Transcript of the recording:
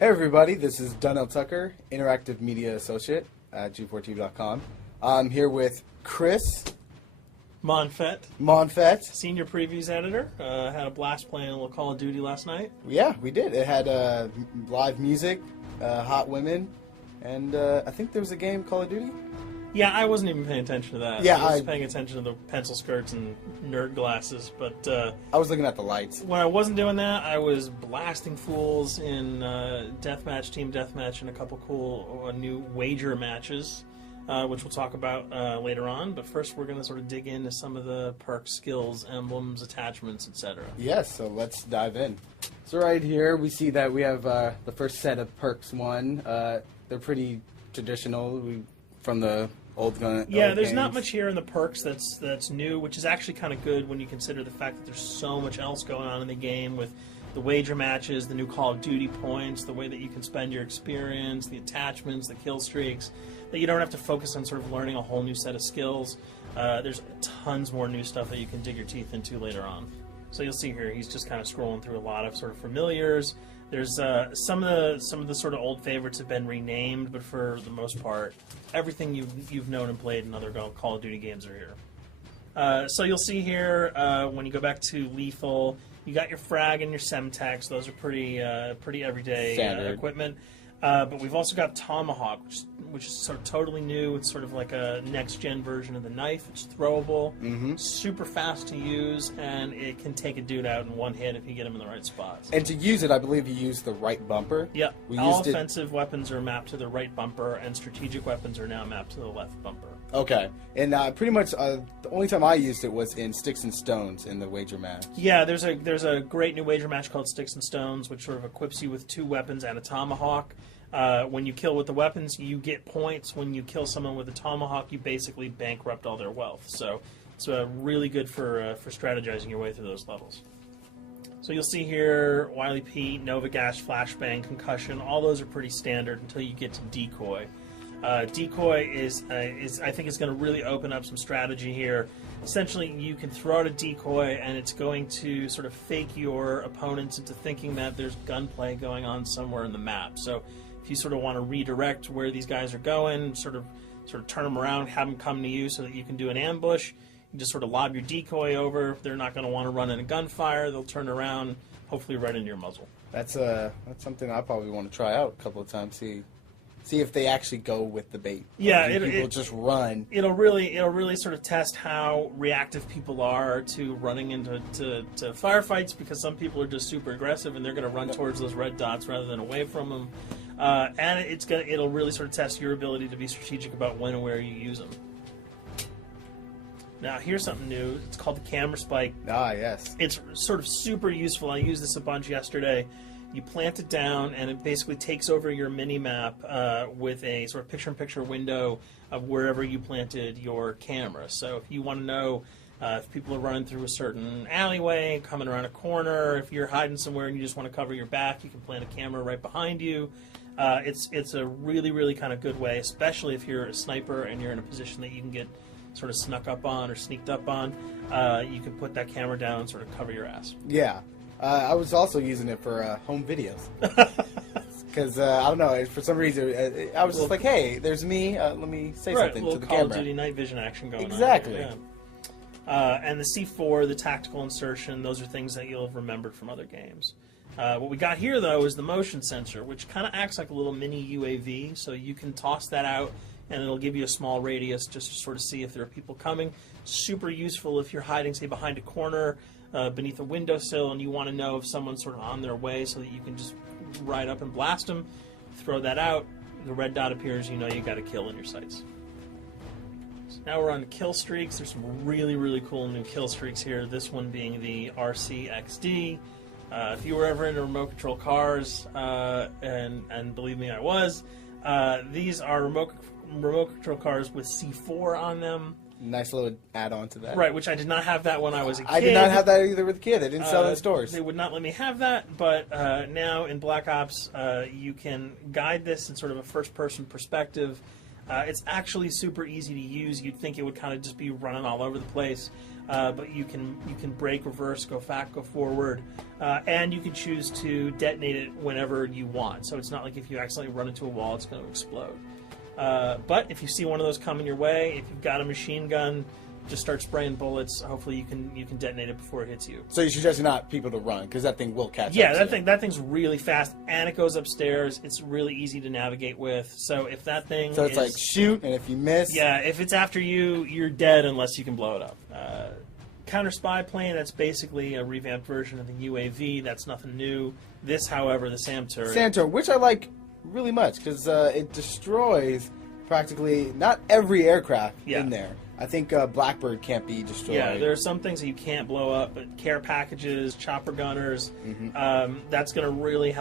Hey everybody, this is Donnell Tucker, Interactive Media Associate at G4TV.com. I'm here with Chris Monfett, Senior Previews Editor. Had a blast playing a little Call of Duty last night. Yeah, we did. It had live music, hot women, and I think there was a game, Call of Duty? Yeah, I wasn't even paying attention to that. Yeah, I was paying attention to the pencil skirts and nerd glasses, but I was looking at the lights. When I wasn't doing that, I was blasting fools in deathmatch, team deathmatch, and a couple cool new wager matches, which we'll talk about later on. But first, we're going to sort of dig into some of the perks, skills, emblems, attachments, etc. Yes, so let's dive in. So right here, we see that we have the first set of perks one. They're pretty traditional from the old gun. Yeah, there's not much here in the perks that's new, which is actually kind of good when you consider the fact that there's so much else going on in the game with the wager matches, the new Call of Duty points, the way that you can spend your experience, the attachments, the kill streaks, that you don't have to focus on sort of learning a whole new set of skills. There's tons more new stuff that you can dig your teeth into later on. So you'll see here, he's just kind of scrolling through a lot of sort of familiars. There's some of the sort of old favorites have been renamed, but for the most part, everything you've known and played in other Call of Duty games are here. So you'll see here when you go back to lethal, you got your frag and your semtex. Those are pretty everyday equipment. But we've also got Tomahawk, which is sort of totally new. It's sort of like a next-gen version of the knife. It's throwable, super fast to use, and it can take a dude out in one hit if you get him in the right spots. And to use it, I believe you use the right bumper. Yeah, all offensive weapons are mapped to the right bumper, and strategic weapons are now mapped to the left bumper. Okay, and pretty much the only time I used it was in Sticks and Stones in the wager match. Yeah, there's a great new wager match called Sticks and Stones, which sort of equips you with 2 weapons and a tomahawk. When you kill with the weapons, you get points. When you kill someone with a tomahawk, you basically bankrupt all their wealth. So it's really good for strategizing your way through those levels. So you'll see here, Wily Pete, Nova Gash, Flashbang, Concussion. All those are pretty standard until you get to Decoy. Decoy is I think is going to really open up some strategy here. Essentially, you can throw out a decoy, and it's going to sort of fake your opponents into thinking that there's gunplay going on somewhere in the map. So if you sort of want to redirect where these guys are going, sort of turn them around, have them come to you so that you can do an ambush, you just sort of lob your decoy over. They're not going to want to run in a gunfire. They'll turn around, hopefully right into your muzzle. That's something I probably want to try out a couple of times. See if they actually go with the bait. Yeah, people just run. It'll really sort of test how reactive people are to running into firefights, because some people are just super aggressive and they're going to run towards those red dots rather than away from them. And it'll really sort of test your ability to be strategic about when and where you use them. Now, here's something new. It's called the camera spike. Ah, yes. It's sort of super useful. I used this a bunch yesterday. You plant it down, and it basically takes over your mini-map with a sort of picture-in-picture window of wherever you planted your camera. So if you want to know if people are running through a certain alleyway, coming around a corner, if you're hiding somewhere and you just want to cover your back, you can plant a camera right behind you. It's a really, really kind of good way, especially if you're a sniper and you're in a position that you can get sort of snuck up on or sneaked up on. You can put that camera down and sort of cover your ass. Yeah. I was also using it for home videos. Because, I don't know, for some reason, I was just like, hey, there's me, let me say something to the camera. Call of Duty night vision action going on. Exactly. And the C4, the tactical insertion, those are things that you'll have remembered from other games. What we got here, though, is the motion sensor, which kind of acts like a little mini UAV, so you can toss that out, and it'll give you a small radius just to sort of see if there are people coming. Super useful if you're hiding, say, behind a corner, beneath a windowsill, and you want to know if someone's sort of on their way so that you can just ride up and blast them. Throw that out, the red dot appears, you know you got a kill in your sights. So now we're on to kill streaks. There's some really, really cool new kill streaks here, this one being the RCXD. If you were ever into remote control cars, and believe me, I was, these are remote control cars with C4 on them. Nice little add-on to that. Right, which I did not have that when I was a kid. I did not have that either with a kid. They didn't sell it in stores. They would not let me have that, but now in Black Ops, you can guide this in sort of a first-person perspective. It's actually super easy to use. You'd think it would kind of just be running all over the place. but you can brake, reverse, go back, go forward, and you can choose to detonate it whenever you want. So it's not like if you accidentally run into a wall, it's going to explode. But if you see one of those coming your way, if you've got a machine gun, just start spraying bullets. Hopefully you can detonate it before it hits you. So you suggest not people to run, because that thing will catch up. Yeah, that thing's really fast, and it goes upstairs. It's really easy to navigate with. So if that thing So it's like shoot, and if you miss... Yeah, if it's after you, you're dead unless you can blow it up. Counter spy plane, that's basically a revamped version of the UAV. That's nothing new. This, however, the SAM turret... SAM turret, which I like really much, because it destroys practically not every aircraft in there. I think Blackbird can't be destroyed. Yeah, there are some things that you can't blow up, but care packages, chopper gunners, that's going to really help.